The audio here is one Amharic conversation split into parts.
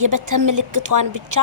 የበተን ምልክቷን ብቻ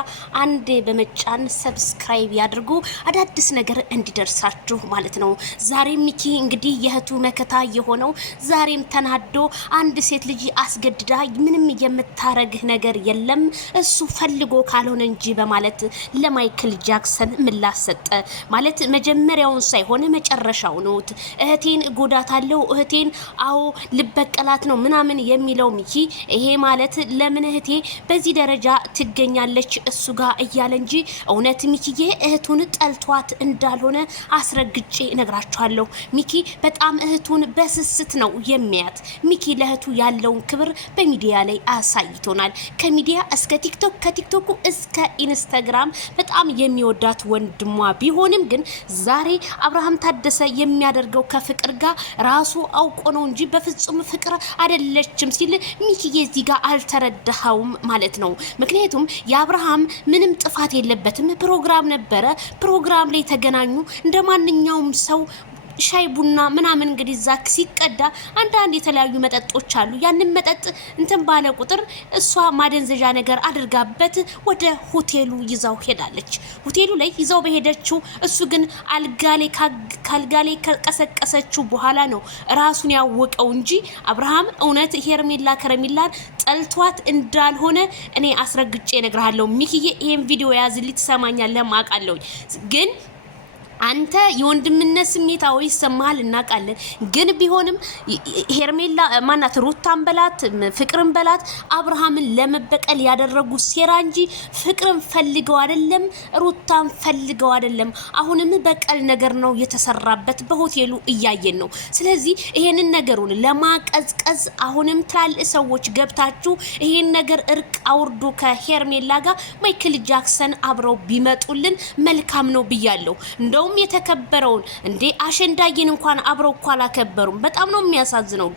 አንዴ በመጫን ሰብስክራይብ ያድርጉ አዳዲስ ነገር እንዲደርሳችሁ ማለት ነው። ዛሬም ሚኪ እንግዲህ የእህቱ መከታ የሆነው ዛሬም ተናዶ አንድ ሴት ልጅ አስገድዳ ምንም የምታረግህ ነገር የለም እሱ ፈልጎ ካልሆነ እንጂ በማለት ለማይክል ጃክሰን ምላሽ ሰጠ። ማለት መጀመሪያውን ሳይሆን መጨረሻው ነው። እህቴን ጎዳታለው እህቴን አዎ ልበቀላት ነው ምናምን የሚለው ሚኪ ይሄ ማለት ለምን እህቴ በዚህ ደረጃ ትገኛለች እሱ ጋር እያለ እንጂ እውነት ሚኪዬ እህቱን ጠልቷት እንዳልሆነ አስረግጬ ነግራችኋለሁ። ሚኪ በጣም እህቱን በስስት ነው የሚያት። ሚኪ ለእህቱ ያለውን ክብር በሚዲያ ላይ አሳይቶናል። ከሚዲያ እስከ ቲክቶክ ከቲክቶኩ እስከ ኢንስታግራም በጣም የሚወዳት ወንድሟ ቢሆንም ግን ዛሬ አብርሃም ታደሰ የሚያደርገው ከፍቅር ጋር ራሱ አውቆ ነው እንጂ በፍጹም ፍቅር አይደለችም ሲል ሚኪዬ እዚህ ጋር አልተረዳኸውም ማለት ነው። ምክንያቱም የአብርሃም ምንም ጥፋት የለበትም። ፕሮግራም ነበረ፣ ፕሮግራም ላይ ተገናኙ እንደማንኛውም ሰው ሻይ ቡና ምናምን እንግዲህ ዛክ ሲቀዳ አንዳንድ የተለያዩ መጠጦች አሉ። ያንን መጠጥ እንትን ባለ ቁጥር እሷ ማደንዘዣ ነገር አድርጋበት ወደ ሆቴሉ ይዛው ሄዳለች። ሆቴሉ ላይ ይዛው በሄደችው እሱ ግን ካልጋሌ ከቀሰቀሰችው በኋላ ነው ራሱን ያወቀው እንጂ አብርሃም እውነት ሄርሜላ ከረሜላን ጠልቷት እንዳልሆነ እኔ አስረግጬ እነግርሃለሁ። ሚኪዬ ይሄን ቪዲዮ ያዝልኝ ትሰማኛለህ? ማቃለሁ ግን አንተ የወንድምነት ስሜታው ይሰማል እናቃለን። ግን ቢሆንም ሄርሜላ ማናት ሩታን በላት ፍቅርን በላት አብርሃምን ለመበቀል ያደረጉ ሴራ እንጂ ፍቅርን ፈልገው አይደለም፣ ሩታን ፈልገው አይደለም። አሁንም በቀል ነገር ነው የተሰራበት በሆቴሉ እያየን ነው። ስለዚህ ይሄንን ነገሩን ለማቀዝቀዝ አሁንም ትላልቅ ሰዎች ገብታችሁ ይሄን ነገር እርቅ አውርዶ ከሄርሜላ ጋር ማይክል ጃክሰን አብረው ቢመጡልን መልካም ነው ብያለሁ። እንደውም የተከበረውን እንዴ አሸንዳዬን እንኳን አብረው እኮ አላከበሩም። በጣም ነው የሚያሳዝነው።